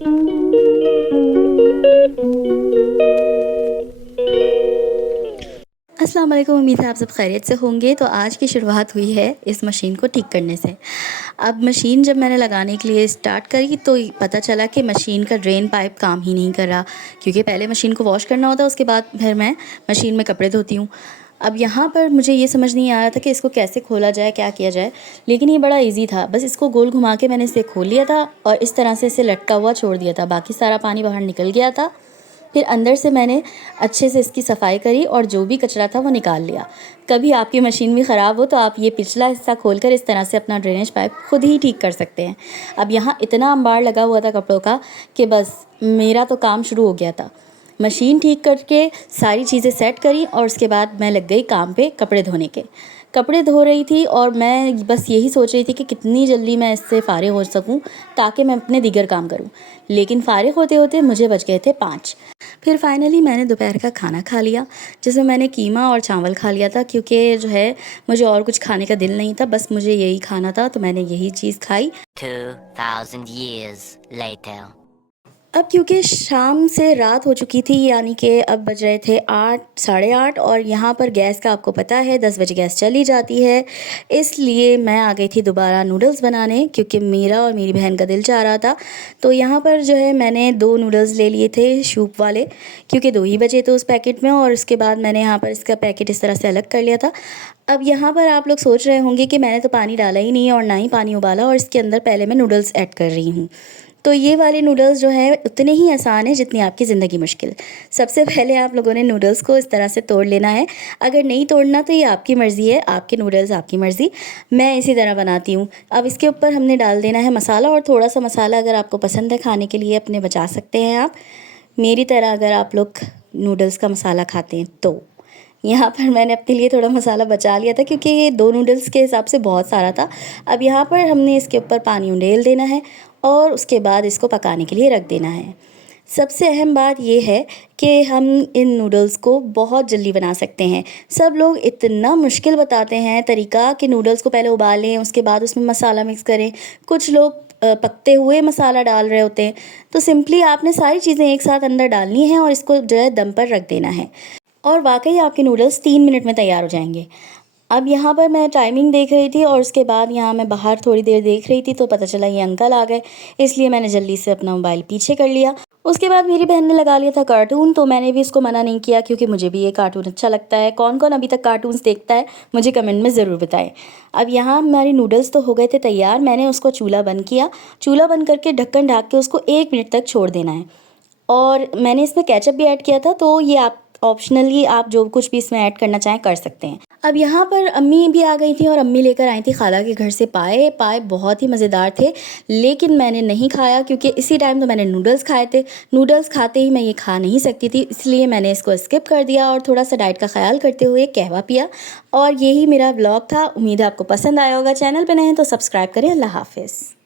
अस्सलाम वालेकुम। उम्मीद है आप सब खैरियत से होंगे। तो आज की शुरुआत हुई है इस मशीन को ठीक करने से। अब मशीन जब मैंने लगाने के लिए स्टार्ट करी तो पता चला कि मशीन का ड्रेन पाइप काम ही नहीं कर रहा, क्योंकि पहले मशीन को वॉश करना होता है, उसके बाद फिर मैं मशीन में कपड़े धोती हूँ। अब यहाँ पर मुझे ये समझ नहीं आ रहा था कि इसको कैसे खोला जाए, क्या किया जाए, लेकिन ये बड़ा ईज़ी था। बस इसको गोल घुमा के मैंने इसे खोल लिया था और इस तरह से इसे लटका हुआ छोड़ दिया था। बाकी सारा पानी बाहर निकल गया था। फिर अंदर से मैंने अच्छे से इसकी सफाई करी और जो भी कचरा था वो निकाल लिया। कभी आपकी मशीन भी ख़राब हो तो आप ये पिछला हिस्सा खोलकर इस तरह से अपना ड्रेनेज पाइप खुद ही ठीक कर सकते हैं। अब यहाँ इतना अंबार लगा हुआ था कपड़ों का कि बस मेरा तो काम शुरू हो गया था। मशीन ठीक करके सारी चीज़ें सेट करी और उसके बाद मैं लग गई काम पे कपड़े धोने के। कपड़े धो रही थी और मैं बस यही सोच रही थी कि कितनी जल्दी मैं इससे फ़ारिग हो सकूं ताकि मैं अपने दीगर काम करूं। लेकिन फ़ारिग होते होते मुझे बज गए थे 5। फिर फाइनली मैंने दोपहर का खाना खा लिया, जिसमें मैंने कीमा और चावल खा लिया था, क्योंकि जो है मुझे और कुछ खाने का दिल नहीं था, बस मुझे यही खाना था तो मैंने यही चीज़ खाई। 2000 years later. अब क्योंकि शाम से रात हो चुकी थी, यानी कि अब बज रहे थे 8 साढ़े 8, और यहाँ पर गैस का आपको पता है 10 बजे गैस चली जाती है। इसलिए मैं आ गई थी दोबारा नूडल्स बनाने, क्योंकि मेरा और मेरी बहन का दिल चाह रहा था। तो यहाँ पर जो है मैंने 2 नूडल्स ले लिए थे शूप वाले, क्योंकि 2 ही बचे थे उस पैकेट में, और उसके बाद मैंने यहाँ पर इसका पैकेट इस तरह से अलग कर लिया था। अब यहाँ पर आप लोग सोच रहे होंगे कि मैंने तो पानी डाला ही नहीं है और ना ही पानी उबाला, और इसके अंदर पहले मैं नूडल्स ऐड कर रही हूँ। तो ये वाले नूडल्स जो हैं उतने ही आसान है जितनी आपकी ज़िंदगी मुश्किल। सबसे पहले आप लोगों ने नूडल्स को इस तरह से तोड़ लेना है। अगर नहीं तोड़ना तो ये आपकी मर्ज़ी है, आपके नूडल्स आपकी मर्ज़ी। मैं इसी तरह बनाती हूँ। अब इसके ऊपर हमने डाल देना है मसाला, और थोड़ा सा मसाला अगर आपको पसंद है खाने के लिए अपने बचा सकते हैं आप, मेरी तरह अगर आप लोग नूडल्स का मसाला खाते हैं तो। यहाँ पर मैंने अपने लिए थोड़ा मसाला बचा लिया था, क्योंकि ये 2 नूडल्स के हिसाब से बहुत सारा था। अब यहाँ पर हमने इसके ऊपर पानी उंडेल देना है और उसके बाद इसको पकाने के लिए रख देना है। सबसे अहम बात ये है कि हम इन नूडल्स को बहुत जल्दी बना सकते हैं। सब लोग इतना मुश्किल बताते हैं तरीका कि नूडल्स को पहले उबालें, उसके बाद उसमें मसाला मिक्स करें। कुछ लोग पकते हुए मसाला डाल रहे होते हैं। तो सिंपली आपने सारी चीज़ें एक साथ अंदर डालनी हैं और इसको जो है दम पर रख देना है, और वाकई आपके नूडल्स 3 मिनट में तैयार हो जाएंगे। अब यहाँ पर मैं टाइमिंग देख रही थी और उसके बाद यहाँ मैं बाहर थोड़ी देर देख रही थी तो पता चला ये अंकल आ गए, इसलिए मैंने जल्दी से अपना मोबाइल पीछे कर लिया। उसके बाद मेरी बहन ने लगा लिया था कार्टून, तो मैंने भी इसको मना नहीं किया, क्योंकि मुझे भी ये कार्टून अच्छा लगता है। कौन कौन अभी तक कार्टून्स देखता है मुझे कमेंट में ज़रूर बताएं। अब यहाँ हमारे नूडल्स तो हो गए थे तैयार। मैंने उसको चूल्हा बंद किया। चूल्हा बंद करके ढक्कन ढक के उसको 1 मिनट तक छोड़ देना है, और मैंने इसमें केचप भी ऐड किया था, तो ये आप ऑप्शनली आप जो कुछ भी इसमें ऐड करना चाहें कर सकते हैं। अब यहाँ पर अम्मी भी आ गई थी और अम्मी लेकर आई थी खाला के घर से पाए। पाए बहुत ही मज़ेदार थे, लेकिन मैंने नहीं खाया, क्योंकि इसी टाइम तो मैंने नूडल्स खाए थे। नूडल्स खाते ही मैं ये खा नहीं सकती थी, इसलिए मैंने इसको स्किप कर दिया और थोड़ा सा डाइट का ख्याल करते हुए कहवा पिया। और यही मेरा ब्लॉग था। उम्मीद है आपको पसंद आया होगा। चैनल पर नए हैं तो सब्सक्राइब करें। अल्लाह हाफिज़।